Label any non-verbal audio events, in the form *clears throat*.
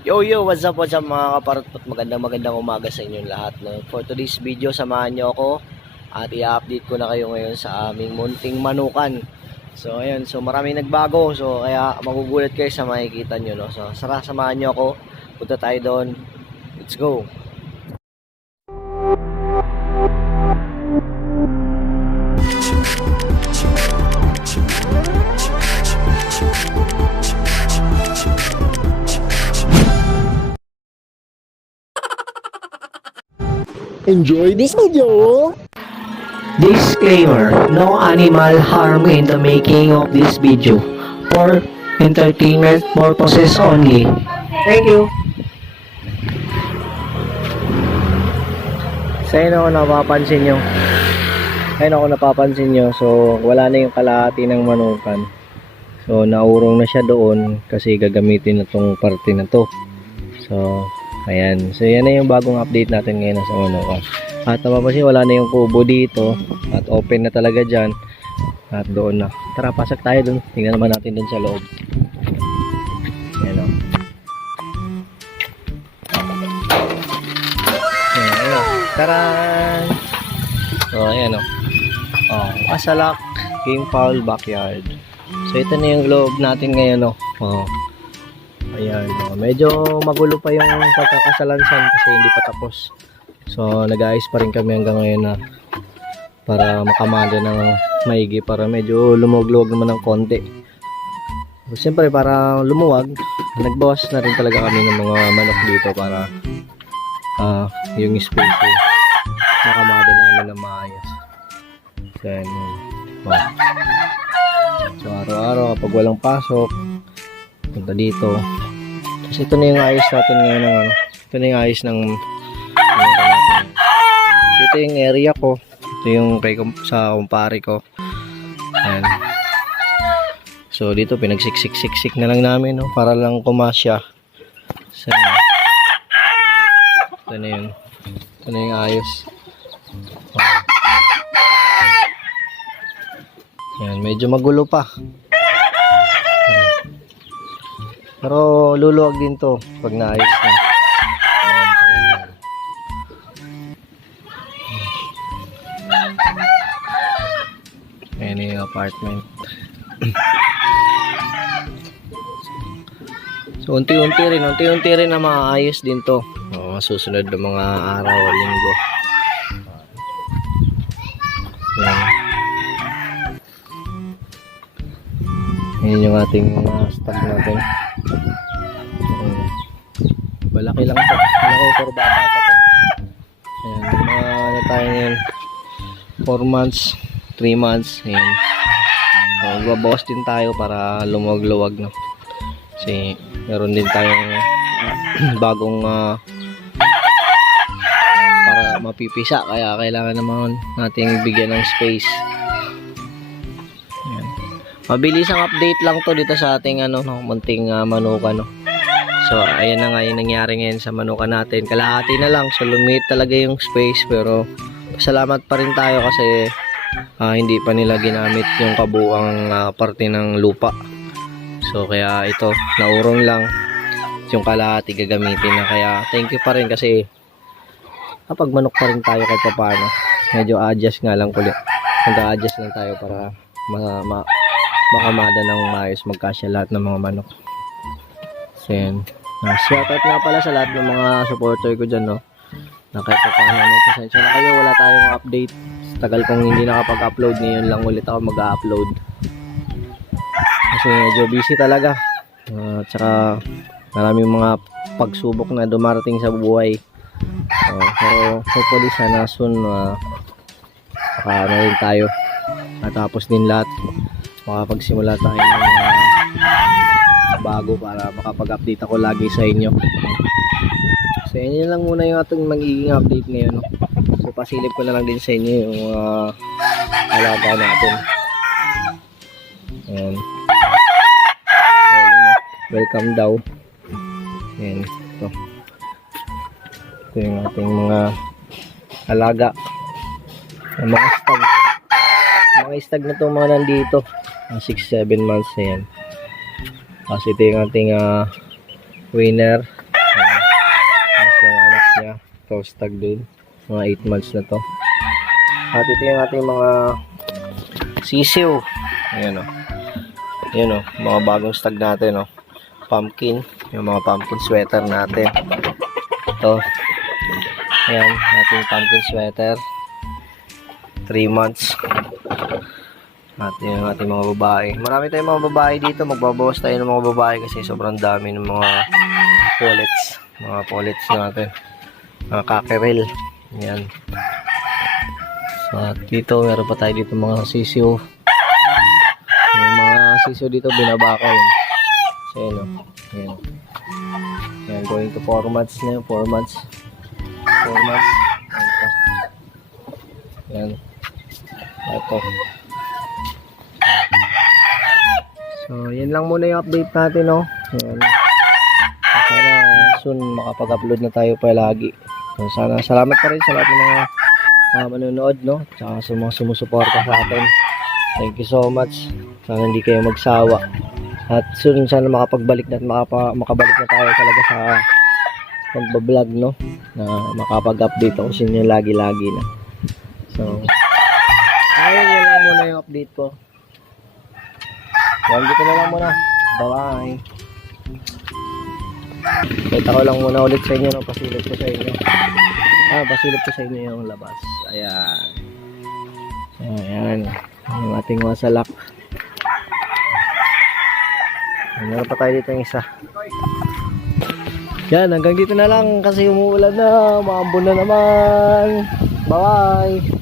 Yo yo, what's up, what's up mga kaparot magandang magandang umaga sa inyong lahat. No? For today's video, samahan nyo ako at i-update ko na kayo ngayon sa aming munting manukan. So ayun, so maraming nagbago. So kaya magugulat kayo sa makikita nyo. No? So sara, samahan nyo ako. Punta tayo doon. Let's go. Enjoy this video! Disclaimer, no animal harm in the making of this video. For entertainment purposes only. Thank you. So ayun ako napapansin nyo. Ayun ako napapansin nyo. So wala na yung kalahati ng manukan. So naurong na siya doon kasi gagamitin na tong parte na to. So ayan. So yan na yung bagong update natin ngayon sa manukan. At napapansin wala na yung kubo dito. At open na talaga dyan. At doon na. Tara pasok tayo doon. Tingnan naman natin doon sa loob. Ayan o. Ayan, ayan o. Taran! So, ayan o. Oh, Asalak King Paul Backyard. So, ito na yung loob natin ngayon o. Oh. Ayan. Oh. Medyo magulo pa yung pagkakasalansan kasi hindi pa tapos. So, nag-ayos pa rin kami hanggang ngayon na para makamada ng maigi para medyo lumog-luwag naman ng konti. So, Siyempre, para lumuwag, nagbawas na rin talaga kami ng mga manok dito para ah yung space eh, makamada namin ng maayos. Yun. Wow. So, araw-araw kapag walang pasok, punta dito. Kasi ito na yung ayos natin ngayon ng ano. Ito na yung ayos ng ano. Ito yung area ko. Ito yung kay sa kumpare ko. Ayan. So, dito pinagsiksik-siksik na lang namin, no? Para lang kumasya. So, ito na yun. Ito na yung ayos. Yan, medyo magulo pa. Pero luluwag din to pag naayos na. Ayan apartment. so, unti-unti rin. Unti-unti rin na maayos din to. Oo, susunod na mga araw o linggo. Yan. Yan yung ating mga stock natin. Malaki lang to. Malaki pero pa to. Ayan. Mga ano tayo ngayon. 4 months. 3 months. Ayan. So, magbabawas din tayo para lumag-luwag no. Kasi meron din tayong *clears throat* bagong ah, para mapipisa kaya kailangan naman nating bigyan ng space. Mabilis ang update lang to dito sa ating ano no, munting ah, manuka no. So ayan na nga yung nangyari ngayon sa manuka natin. Kalahati na lang so lumit talaga yung space pero salamat pa rin tayo kasi ah, hindi pa nila ginamit yung kabuang ah, parte ng lupa. So kaya ito naurong lang yung kalahati gagamitin na kaya thank you pa rin kasi kapag manok pa rin tayo kahit pa paano medyo adjust nga lang kulit nag-adjust lang tayo para ma, ma, makamada ng maayos magkasya lahat ng mga manok. So yan. Uh, shoutout nga pala sa lahat ng mga supporter ko dyan no? Na kahit pa paano no? Pasensya na kayo wala tayong update. Tagal kong hindi nakapag-upload ngayon lang ulit ako mag-upload. Kasi medyo busy talaga. Ah, at saka maraming mga pagsubok na dumarating sa buhay. Oh, pero hopefully sana soon uh, saka na rin tayo. Matapos din lahat makapagsimula tayo ng mga bago para makapag-update ako lagi sa inyo. So yun lang muna yung ating magiging update ngayon no? so pasilip ko na lang din sa inyo yung mga alaga natin. Ayan. No? welcome daw. Ayan ito. Ito yung ating mga alaga. Yung mga stag. Mga stag na to mga nandito 6-7 months na yan kasi ito yung ating ah, winner Yeah, close tag din. Mga 8 months na to. At ito yung ating mga sisiw. Ayan o. Ayan o, mga bagong stag natin o. Pumpkin, yung mga pumpkin sweater natin. Ito. Ayan, ating pumpkin sweater. 3 months. At yun ang ating mga babae. Marami tayong mga babae dito. Magbabawas tayo ng mga babae kasi sobrang dami ng mga pullets. Mga pullets natin. Mga kakerel. Yan. So, at dito, meron pa tayo dito mga sisiyo. Yung mga sisiyo dito, binabakaw. So, yun o. Yan. Yan, going to 4 months na yun. 4 months. 4 months. Yan. Ito. So, yan lang muna yung update natin, no? Yan. Sana soon makapag-upload na tayo palagi. So, sana salamat pa rin sa lahat ng mga uh, manonood, no? Tsaka sa mga sumusuporta sa atin. Thank you so much. Sana hindi kayo magsawa. At soon sana makapagbalik na at makapa, makabalik na tayo talaga sa pagbablog, no? Na makapag-update ako sa inyo lagi-lagi na. So, ayun yun lang muna yung update ko. Yan, dito na lang muna. Bye-bye. Kita ko lang muna ulit sa inyo, no? Pasilip ko sa inyo. Ah, pasilip ko sa inyo yung labas. Ayan. Ayan. Yung ating wasalak. Meron pa tayo dito yung isa. Yan, hanggang dito na lang kasi umuulan na. Maambon na naman. Bye-bye.